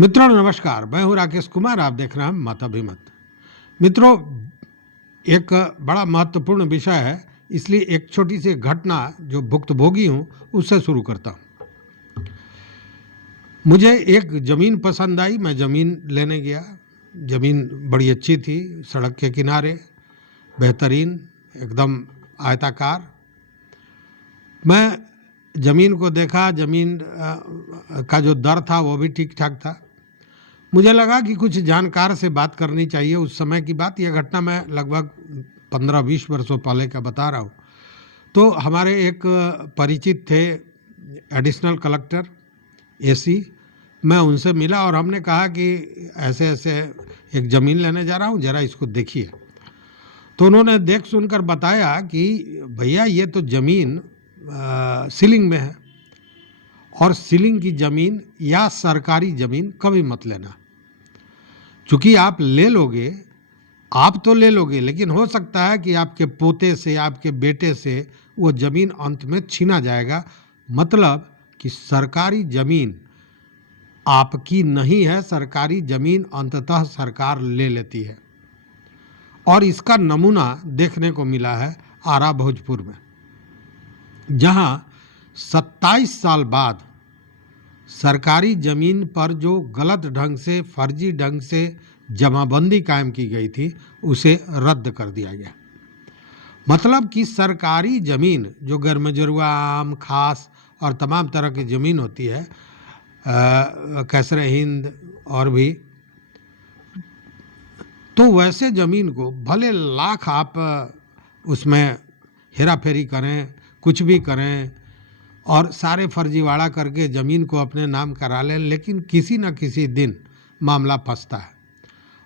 मित्रों नमस्कार, मैं हूं राकेश कुमार। आप देख रहे हैं मताभिमत। मित्रों, एक बड़ा महत्वपूर्ण विषय है, इसलिए एक छोटी सी घटना जो भुक्तभोगी हूं उससे शुरू करता हूं। मुझे एक ज़मीन पसंद आई, मैं ज़मीन लेने गया। ज़मीन बड़ी अच्छी थी, सड़क के किनारे, बेहतरीन, एकदम आयताकार। मैं ज़मीन को देखा, ज़मीन का जो दर था वो भी ठीक ठाक था। मुझे लगा कि कुछ जानकार से बात करनी चाहिए। उस समय की बात, यह घटना मैं लगभग 15-20 वर्षों पहले का बता रहा हूँ। तो हमारे एक परिचित थे, एडिशनल कलेक्टर एसी। मैं उनसे मिला और हमने कहा कि ऐसे ऐसे एक ज़मीन लेने जा रहा हूँ, ज़रा इसको देखिए। तो उन्होंने देख सुनकर बताया कि भैया ये तो ज़मीन सीलिंग में है, और सीलिंग की ज़मीन या सरकारी ज़मीन कभी मत लेना। चूँकि आप ले लोगे, आप तो ले लोगे, लेकिन हो सकता है कि आपके पोते से, आपके बेटे से वो ज़मीन अंत में छीना जाएगा। मतलब कि सरकारी ज़मीन आपकी नहीं है, सरकारी ज़मीन अंततः सरकार ले लेती है। और इसका नमूना देखने को मिला है आरा भोजपुर में, जहां 27 साल बाद सरकारी ज़मीन पर जो गलत ढंग से, फर्जी ढंग से जमाबंदी कायम की गई थी, उसे रद्द कर दिया गया। मतलब कि सरकारी ज़मीन जो गरमजरुआ, आम, खास और तमाम तरह की ज़मीन होती है, कैसर हिंद और भी, तो वैसे ज़मीन को भले लाख आप उसमें हेरा फेरी करें, कुछ भी करें और सारे फर्जीवाड़ा करके ज़मीन को अपने नाम करा लें, लेकिन किसी न किसी दिन मामला फंसता है।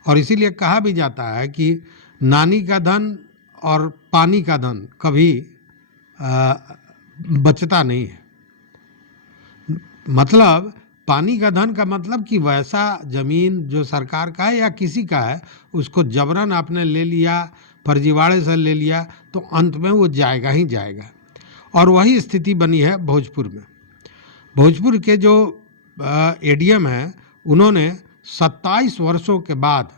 और इसीलिए कहा भी जाता है कि नानी का धन और पानी का धन कभी बचता नहीं है। मतलब पानी का धन का मतलब कि वैसा ज़मीन जो सरकार का है या किसी का है, उसको जबरन आपने ले लिया, फर्जीवाड़े से ले लिया, तो अंत में वो जाएगा ही जाएगा। और वही स्थिति बनी है भोजपुर में। भोजपुर के जो एडीएम हैं, उन्होंने 27 वर्षों के बाद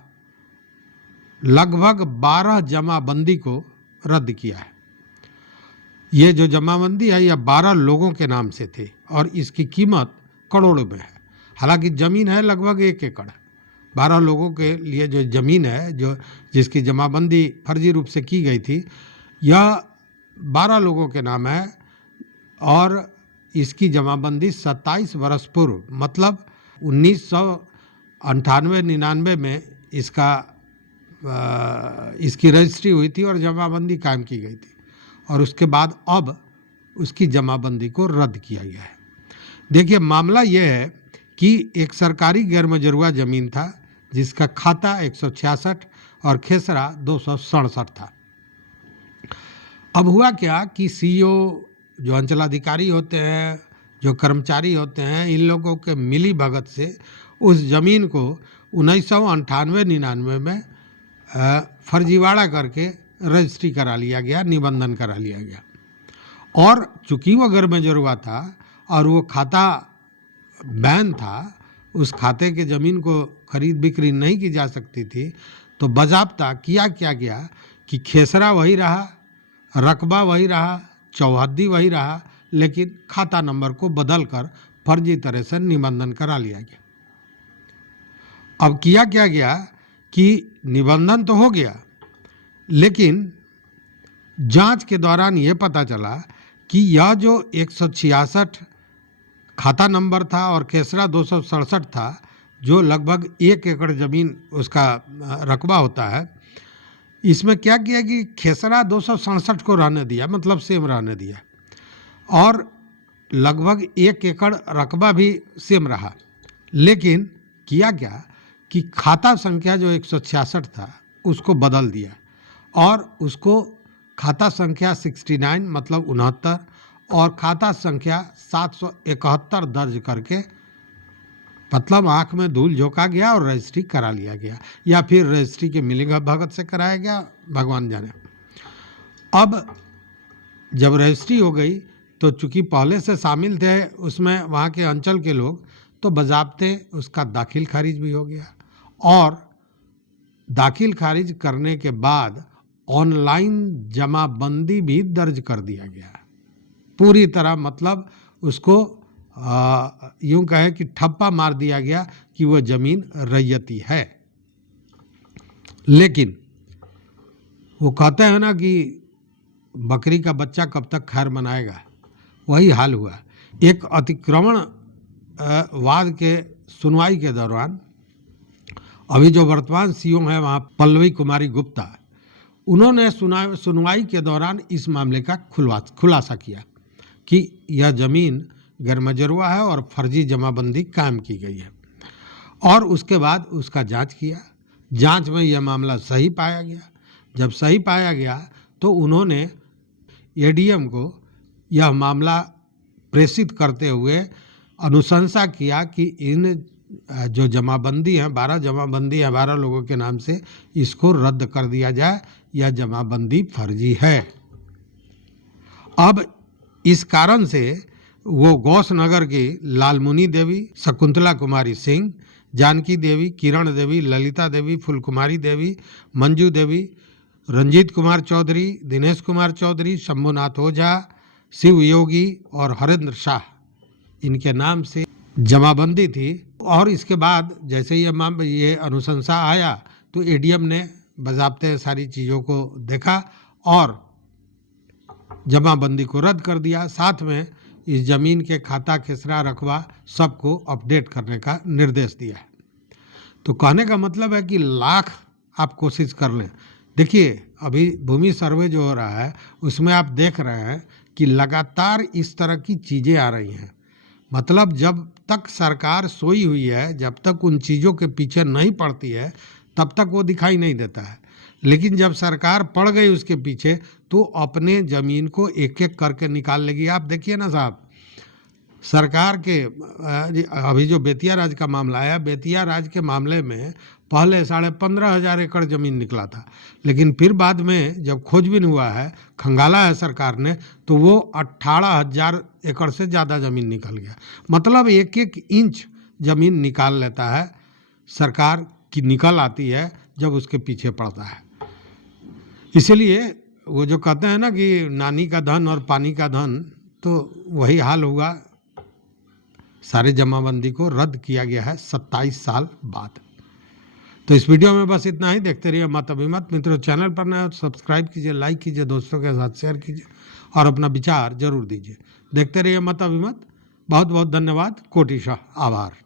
लगभग 12 जमाबंदी को रद्द किया है। ये जो जमाबंदी है, यह 12 लोगों के नाम से थी और इसकी कीमत करोड़ों में है। हालांकि ज़मीन है लगभग 1 एकड़। 12 लोगों के लिए जो ज़मीन है, जो जिसकी जमाबंदी फर्जी रूप से की गई थी, यह 12 लोगों के नाम है और इसकी जमाबंदी 27 वर्ष पूर्व, मतलब 1998-99 में इसकी रजिस्ट्री हुई थी और जमाबंदी कायम की गई थी। और उसके बाद अब उसकी जमाबंदी को रद्द किया गया है। देखिए, मामला यह है कि एक सरकारी गैरमजरूआ ज़मीन था जिसका खाता 166 और खेसरा 267 था। अब हुआ क्या कि सीईओ, जो अंचलाधिकारी होते हैं, जो कर्मचारी होते हैं, इन लोगों के मिली भगत से उस ज़मीन को 1998-99 में फर्जीवाड़ा करके रजिस्ट्री करा लिया गया, निबंधन करा लिया गया। और चूँकि वो गैरमजरूआ था और वो खाता बैन था, उस खाते के ज़मीन को खरीद बिक्री नहीं की जा सकती थी, तो बाज़ाब्ता किया क्या गया कि खेसरा वही रहा, रकबा वही रहा, चौहद्दी वही रहा, लेकिन खाता नंबर को बदल कर फर्जी तरह से निबंधन करा लिया गया। अब किया क्या गया कि निबंधन तो हो गया, लेकिन जांच के दौरान ये पता चला कि यह जो 166 खाता नंबर था और खेसरा 267 था, जो लगभग 1 एकड़ ज़मीन उसका रकबा होता है, इसमें क्या किया कि खेसरा 267 को रहने दिया, मतलब सेम रहने दिया, और लगभग 1 एकड़ रकबा भी सेम रहा। लेकिन किया क्या कि खाता संख्या जो 166 था उसको बदल दिया और उसको खाता संख्या 69, मतलब 69, और खाता संख्या 771 दर्ज करके, मतलब आँख में धूल झोंका गया और रजिस्ट्री करा लिया गया, या फिर रजिस्ट्री के मिली भगत से कराया गया, भगवान जाने। अब जब रजिस्ट्री हो गई तो चूँकि पहले से शामिल थे उसमें वहाँ के अंचल के लोग, तो बज़ाब्ते उसका दाखिल खारिज भी हो गया और दाखिल खारिज करने के बाद ऑनलाइन जमाबंदी भी दर्ज कर दिया गया पूरी तरह, मतलब उसको यूं कहे कि ठप्पा मार दिया गया कि वो ज़मीन रैयती है। लेकिन वो कहते हैं ना कि बकरी का बच्चा कब तक खैर मनाएगा, वही हाल हुआ। एक अतिक्रमण वाद के सुनवाई के दौरान अभी जो वर्तमान सीओ हैं वहाँ पल्लवी कुमारी गुप्ता, उन्होंने सुनवाई के दौरान इस मामले का खुलासा किया कि यह ज़मीन गैरमजरूआ है और फर्जी जमाबंदी कायम की गई है और उसके बाद उसका जांच किया। जांच में यह मामला सही पाया गया। जब सही पाया गया तो उन्होंने एडीएम को यह मामला प्रेषित करते हुए अनुशंसा किया कि इन जो जमाबंदी है 12 जमाबंदी है 12 लोगों के नाम से, इसको रद्द कर दिया जाए, यह जमाबंदी फर्जी है। अब इस कारण से वो गौस नगर की लालमुनी देवी, शकुंतला कुमारी सिंह, जानकी देवी, किरण देवी, ललिता देवी, फूलकुमारी देवी, मंजू देवी, रंजीत कुमार चौधरी, दिनेश कुमार चौधरी, शंभुनाथ ओझा, शिव योगी और हरेंद्र शाह, इनके नाम से जमाबंदी थी। और इसके बाद जैसे ये अनुशंसा आया तो एडीएम ने बज़ाब्ते सारी चीज़ों को देखा और जमाबंदी को रद्द कर दिया। साथ में इस ज़मीन के खाता खेसरा रकबा सबको अपडेट करने का निर्देश दिया है। तो कहने का मतलब है कि लाख आप कोशिश कर लें। देखिए अभी भूमि सर्वे जो हो रहा है उसमें आप देख रहे हैं कि लगातार इस तरह की चीज़ें आ रही हैं। मतलब जब तक सरकार सोई हुई है, जब तक उन चीज़ों के पीछे नहीं पड़ती है, तब तक वो दिखाई नहीं देता है। लेकिन जब सरकार पड़ गई उसके पीछे तो अपने ज़मीन को एक एक करके निकाल लेगी। आप देखिए ना साहब, सरकार के अभी जो बेतिया राज का मामला आया, बेतिया राज के मामले में पहले 15,500 एकड़ ज़मीन निकला था, लेकिन फिर बाद में जब खोजबीन हुआ है, खंगाला है सरकार ने, तो वो 18,000 एकड़ से ज़्यादा ज़मीन निकल गया। मतलब एक एक इंच ज़मीन निकाल लेता है सरकार की, निकल आती है जब उसके पीछे पड़ता है। इसीलिए वो जो कहते हैं ना कि नानी का धन और पानी का धन, तो वही हाल हुआ। सारे जमाबंदी को रद्द किया गया है 27 साल बाद। तो इस वीडियो में बस इतना ही। देखते रहिए मत अभिमत। मित्रों, चैनल पर नए हो तो सब्सक्राइब कीजिए, लाइक कीजिए, दोस्तों के साथ शेयर कीजिए और अपना विचार जरूर दीजिए। देखते रहिए मत अभिमत। बहुत बहुत धन्यवाद। कोटिशः आभार।